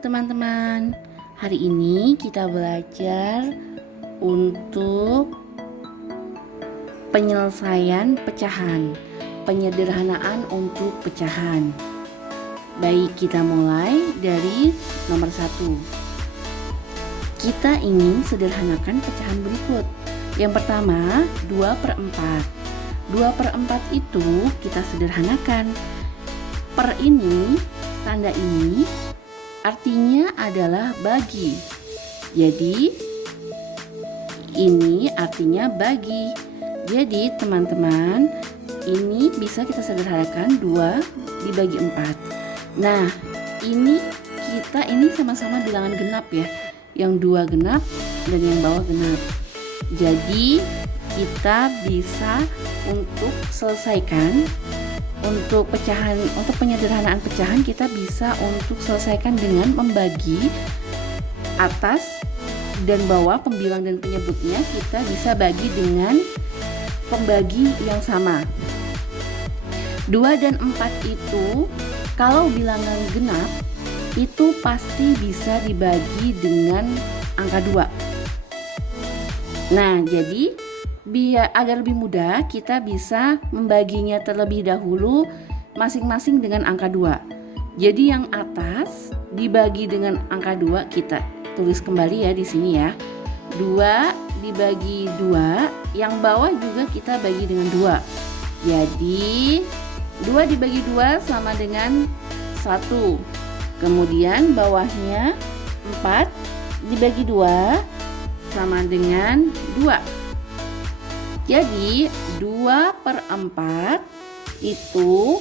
teman-teman. Hari ini kita belajar untuk penyelesaian pecahan, penyederhanaan untuk pecahan. Baik, kita mulai dari nomor 1. Kita ingin sederhanakan pecahan berikut. Yang pertama, 2/4. 2/4 itu kita sederhanakan. Per ini, tanda ini artinya adalah bagi. Jadi ini artinya bagi. Jadi teman-teman, ini bisa kita sederhanakan 2 dibagi 4. Nah, ini sama-sama bilangan genap ya. Yang 2 genap dan yang bawah genap. Jadi kita bisa untuk selesaikan untuk penyederhanaan pecahan, kita bisa untuk selesaikan dengan membagi atas dan bawah, pembilang dan penyebutnya kita bisa bagi dengan pembagi yang sama. 2 dan 4 itu kalau bilangan genap itu pasti bisa dibagi dengan angka 2. Nah, jadi biar agar lebih mudah, kita bisa membaginya terlebih dahulu masing-masing dengan angka 2. Jadi yang atas dibagi dengan angka 2, kita tulis kembali ya di sini ya. 2 dibagi 2, yang bawah juga kita bagi dengan 2. Jadi 2 dibagi 2 sama dengan 1. Kemudian bawahnya 4 dibagi 2 sama dengan 2. Jadi 2/4 itu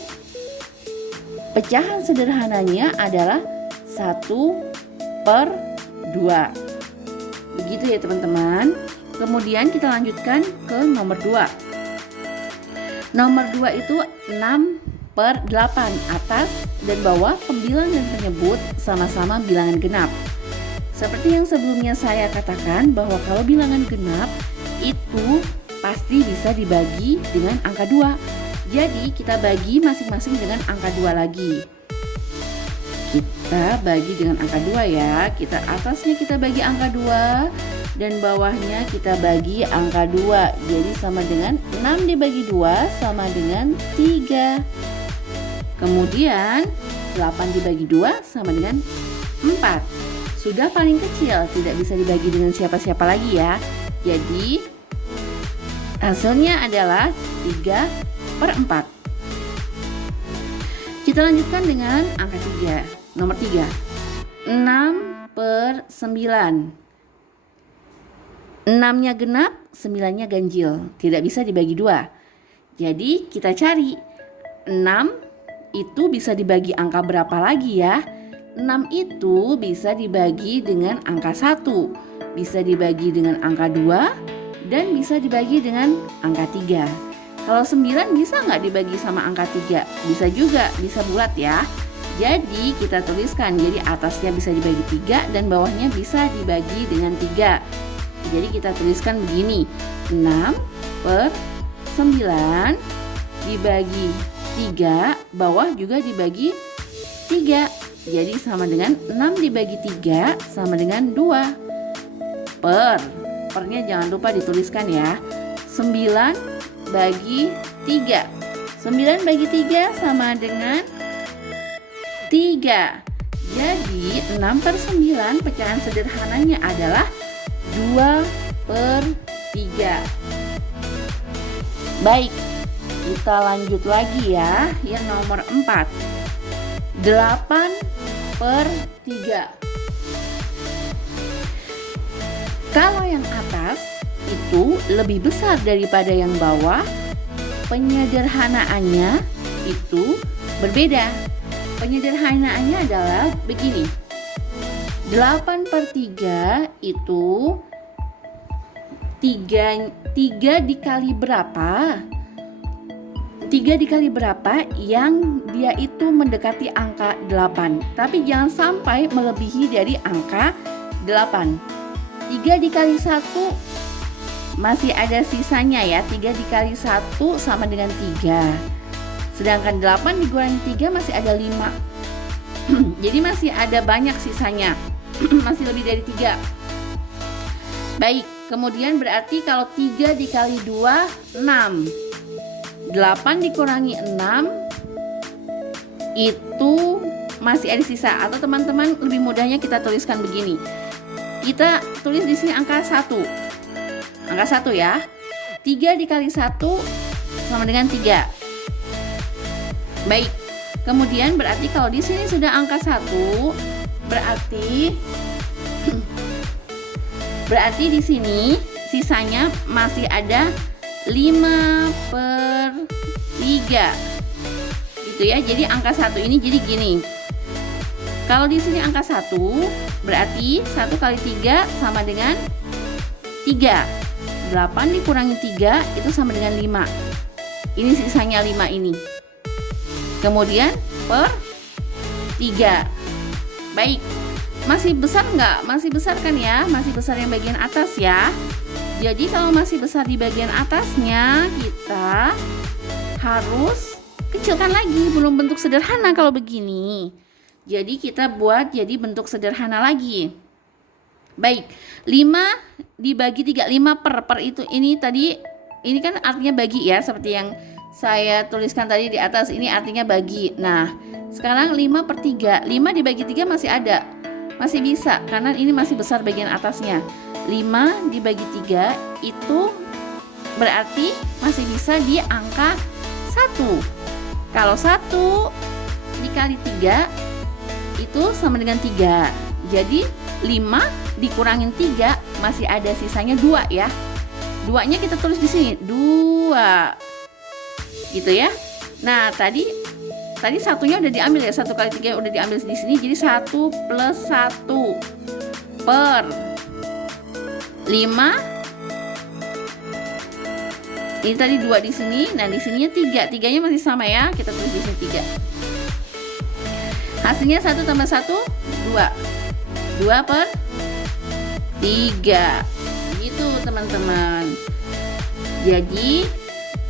pecahan sederhananya adalah 1/2. Begitu ya teman-teman. Kemudian kita lanjutkan ke nomor 2. Nomor 2 itu 6/8. Atas dan bawah, pembilang dan penyebut sama-sama bilangan genap. Seperti yang sebelumnya saya katakan bahwa kalau bilangan genap itu pasti bisa dibagi dengan angka 2. Jadi kita bagi masing-masing dengan angka 2 lagi. Kita bagi dengan angka 2 ya. Kita atasnya kita bagi angka 2 dan bawahnya kita bagi angka 2. Jadi sama dengan 6 dibagi 2 sama dengan 3. Kemudian 8 dibagi 2 sama dengan 4. Sudah paling kecil, tidak bisa dibagi dengan siapa-siapa lagi ya. Jadi hasilnya adalah 3/4. Kita lanjutkan dengan angka 3. Nomor 3. 6/9. 6-nya genap, 9-nya ganjil. Tidak bisa dibagi 2. Jadi kita cari 6 itu bisa dibagi angka berapa lagi ya? 6 itu bisa dibagi dengan angka 1. Bisa dibagi dengan angka 2. Dan bisa dibagi dengan angka 3. Kalau 9 bisa nggak dibagi sama angka 3? Bisa juga, bisa bulat ya. Jadi kita tuliskan, jadi atasnya bisa dibagi 3 dan bawahnya bisa dibagi dengan 3. Jadi kita tuliskan begini, 6/9 dibagi 3, bawah juga dibagi 3. Jadi sama dengan 6 dibagi 3 sama dengan 2. Pernya jangan lupa dituliskan ya. 9 bagi 3. 9 bagi 3 sama dengan 3. Jadi 6/9 pecahan sederhananya adalah 2/3. Baik, kita lanjut lagi ya. Yang nomor 4. 8/3. Kalau yang atas itu lebih besar daripada yang bawah, penyederhanaannya itu berbeda. Penyederhanaannya adalah begini. 8/3 itu 3 dikali berapa? 3 dikali berapa yang dia itu mendekati angka 8. Tapi jangan sampai melebihi dari angka 8. 3 dikali 1 masih ada sisanya ya. 3 dikali 1 sama dengan 3. Sedangkan 8 dikurangi 3 masih ada 5. Jadi masih ada banyak sisanya. Masih lebih dari 3. Baik, kemudian berarti kalau 3 dikali 2, 6. 8 dikurangi 6, itu masih ada sisa. Atau teman-teman lebih mudahnya kita tuliskan begini. Kita tulis di sini angka 1. Angka 1 ya. 3 dikali 1 sama dengan 3. Baik. Kemudian berarti kalau di sini sudah angka 1, berarti di sini sisanya masih ada 5/3. Gitu ya. Jadi angka 1 ini jadi gini. Kalau di sini angka 1, berarti 1 kali 3 sama dengan 3. 8 dikurangi 3 itu sama dengan 5. Ini sisanya 5 ini. Kemudian per 3. Baik. Masih besar nggak? Masih besar kan ya? Masih besar yang bagian atas ya. Jadi kalau masih besar di bagian atasnya, kita harus kecilkan lagi. Belum bentuk sederhana kalau begini. Jadi kita buat jadi bentuk sederhana lagi. Baik, 5 dibagi 3, 5 per itu ini tadi, ini kan artinya bagi ya, seperti yang saya tuliskan tadi di atas, ini artinya bagi. Nah, sekarang 5/3, 5 dibagi 3 masih ada, masih bisa, karena ini masih besar bagian atasnya. 5 dibagi 3 itu berarti masih bisa di angka 1. Kalau 1 dikali 3 itu sama dengan 3. Jadi 5 dikurangin 3 masih ada sisanya 2 ya. 2-nya kita tulis di sini, 2. Gitu ya. Nah, tadi satunya udah diambil ya, 1 kali 3 udah diambil di sini, jadi 1 plus 1 per 5. Ini tadi 2 di sini, nah di sininya 3. 3-nya masih sama ya, kita tulis di sini 3. Hasilnya 1 tambah 1, 2. 2 per 3. Gitu teman-teman. Jadi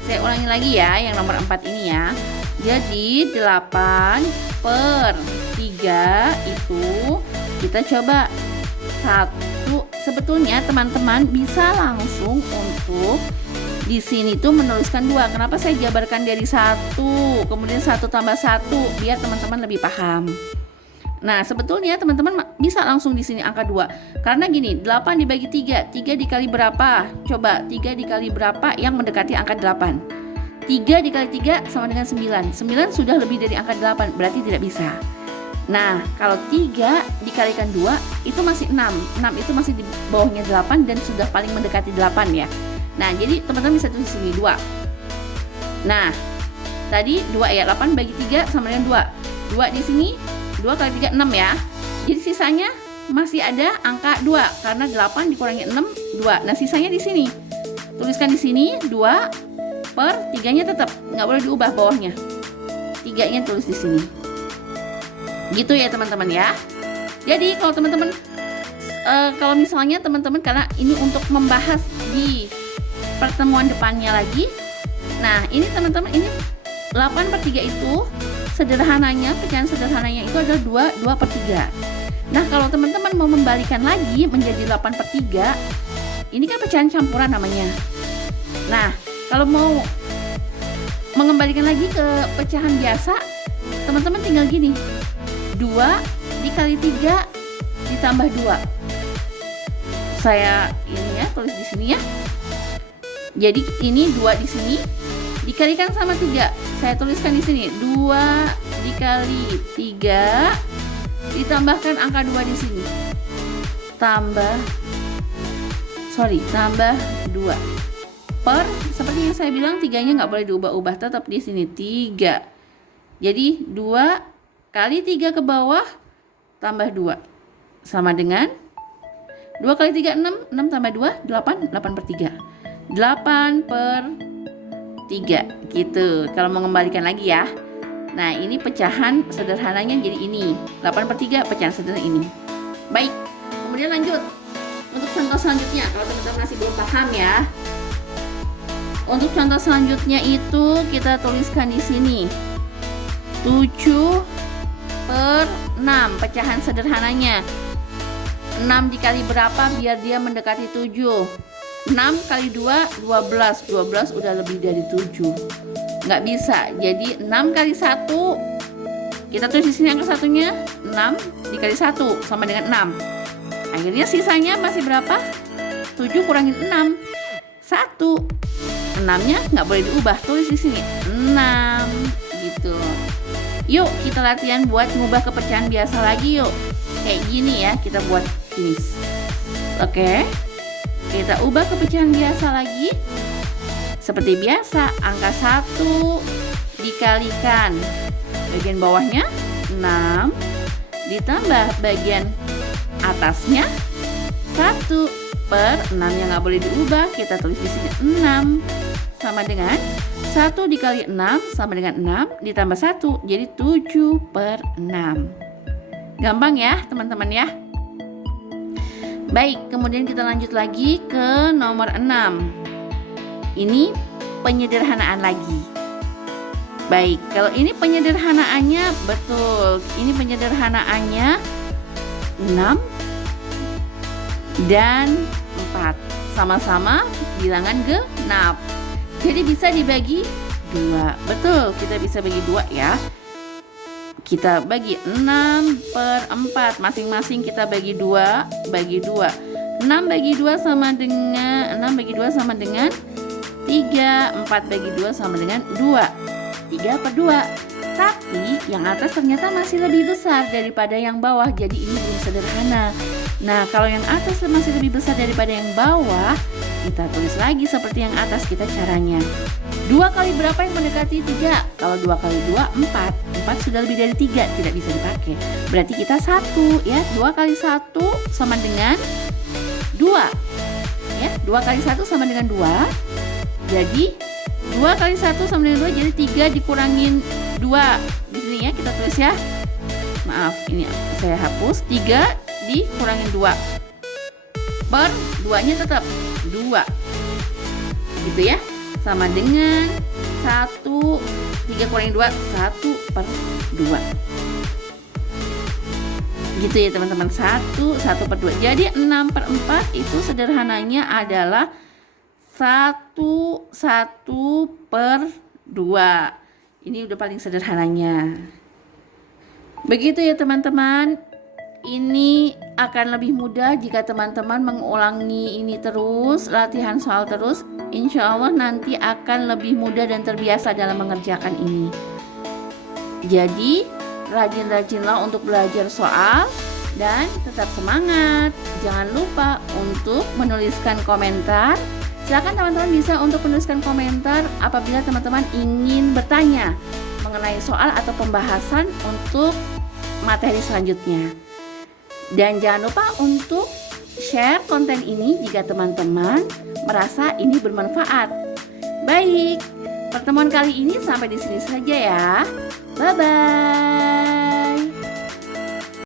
saya ulangi lagi ya, yang nomor 4 ini ya. Jadi 8/3 itu kita coba 1. Sebetulnya teman-teman bisa langsung untuk di sini tuh menuliskan 2. Kenapa saya jabarkan dari 1, kemudian 1 tambah 1, biar teman-teman lebih paham. Nah, sebetulnya teman-teman bisa langsung di sini angka 2. Karena gini, 8 dibagi 3. 3 dikali berapa? Coba 3 dikali berapa yang mendekati angka 8? 3 dikali 3 sama dengan 9. 9 sudah lebih dari angka 8, berarti tidak bisa. Nah, kalau 3 dikalikan 2 itu masih 6. 6 itu masih di bawahnya 8 dan sudah paling mendekati 8 ya. Nah, jadi teman-teman bisa tulis sini 2. Nah, tadi 2 ya, 8 bagi 3 sama dengan 2. 2 di sini, 2 kali 3, 6 ya. Jadi sisanya masih ada angka 2 karena 8 dikurangi 6, 2. Nah, sisanya di sini. Tuliskan di sini 2 per 3-nya tetap, nggak boleh diubah bawahnya. 3-nya tulis di sini. Gitu ya teman-teman ya. Jadi kalau teman-teman kalau misalnya teman-teman, karena ini untuk membahas di pertemuan depannya lagi. Nah, ini teman-teman, ini 8/3 itu sederhananya, pecahan sederhananya itu adalah 2/3. Nah, kalau teman-teman mau membalikan lagi menjadi 8/3, ini kan pecahan campuran namanya. Nah, kalau mau mengembalikan lagi ke pecahan biasa, teman-teman tinggal gini. 2 dikali 3 ditambah 2. Saya ini ya, tulis di sini ya. Jadi ini 2 di sini dikalikan sama 3. Saya tuliskan di sini 2 dikali 3 ditambahkan angka 2 di sini. Tambah 2. Per, seperti yang saya bilang, 3-nya nggak boleh diubah-ubah, tetap di sini 3. Jadi 2 kali 3 ke bawah tambah 2 sama dengan 2 kali 3 6, 6 tambah 2 8, 8/3. 8/3 gitu. Kalau mau mengembalikan lagi ya. Nah, ini pecahan sederhananya jadi ini. 8/3 pecahan sederhana ini. Baik. Kemudian lanjut untuk contoh selanjutnya, kalau teman-teman masih belum paham ya. Untuk contoh selanjutnya itu kita tuliskan di sini 7/3. 6 pecahan sederhananya. 6 dikali berapa biar dia mendekati 7? 6 kali 2, 12. 12 udah lebih dari 7. Nggak bisa. Jadi 6 kali 1, kita tulis di sini angka satunya. 6 dikali 1 sama dengan 6. Akhirnya sisanya masih berapa? 7 kurangin 6. 1. 6-nya nggak boleh diubah. Tulis di sini 6 gitu. Yuk kita latihan buat ngubah ke pecahan biasa lagi yuk. Kayak gini ya, kita buat ini. Oke. Kita ubah ke pecahan biasa lagi. Seperti biasa, angka 1 dikalikan bagian bawahnya 6 ditambah bagian atasnya 1 per 6-nya nggak boleh diubah. Kita tulis di sini 6 sama dengan 1 dikali 6 sama dengan 6 ditambah 1 jadi 7 per 6. Gampang ya teman-teman ya. Baik, kemudian kita lanjut lagi ke nomor 6. Ini penyederhanaan lagi. Baik, kalau ini penyederhanaannya betul. Ini penyederhanaannya 6 dan 4. Sama-sama bilangan genap. Jadi bisa dibagi 2. Betul, kita bisa bagi 2 ya. Kita bagi 6 per 4. Masing-masing kita bagi 2, bagi 2. 6 bagi 2 sama dengan 6 bagi 2 sama dengan 3. 4 bagi 2 sama dengan 2. 3 per 2. Tapi yang atas ternyata masih lebih besar daripada yang bawah. Jadi ini belum sederhana. Nah, kalau yang atas masih lebih besar daripada yang bawah, kita tulis lagi seperti yang atas kita caranya. 2 kali berapa yang mendekati 3? Kalau 2 kali 2, 4. 4 sudah lebih dari 3, tidak bisa dipakai. Berarti kita 1 ya. 2 kali 1 sama dengan 2. Ya, 2 kali 1 sama dengan 2. Jadi 2 kali 1 sama dengan 2, jadi 3 dikurangin 2. Di sini ya kita tulis ya. Maaf, ini saya hapus. 3 dikurangin 2. Per 2-nya tetap 2. Gitu ya. Sama dengan 1, 3 kurangin 2, 1 per 2. Gitu ya teman-teman. 1 per 2. Jadi 6 per 4 itu sederhananya adalah 1 per 2. Ini udah paling sederhananya. Begitu ya teman-teman. Ini akan lebih mudah jika teman-teman mengulangi ini terus, latihan soal terus. Insya Allah nanti akan lebih mudah dan terbiasa dalam mengerjakan ini. Jadi rajin-rajinlah untuk belajar soal dan tetap semangat. Jangan lupa untuk menuliskan komentar. Silakan teman-teman bisa untuk menuliskan komentar apabila teman-teman ingin bertanya mengenai soal atau pembahasan untuk materi selanjutnya. Dan jangan lupa untuk share konten ini jika teman-teman merasa ini bermanfaat. Baik, pertemuan kali ini sampai di sini saja ya. Bye-bye.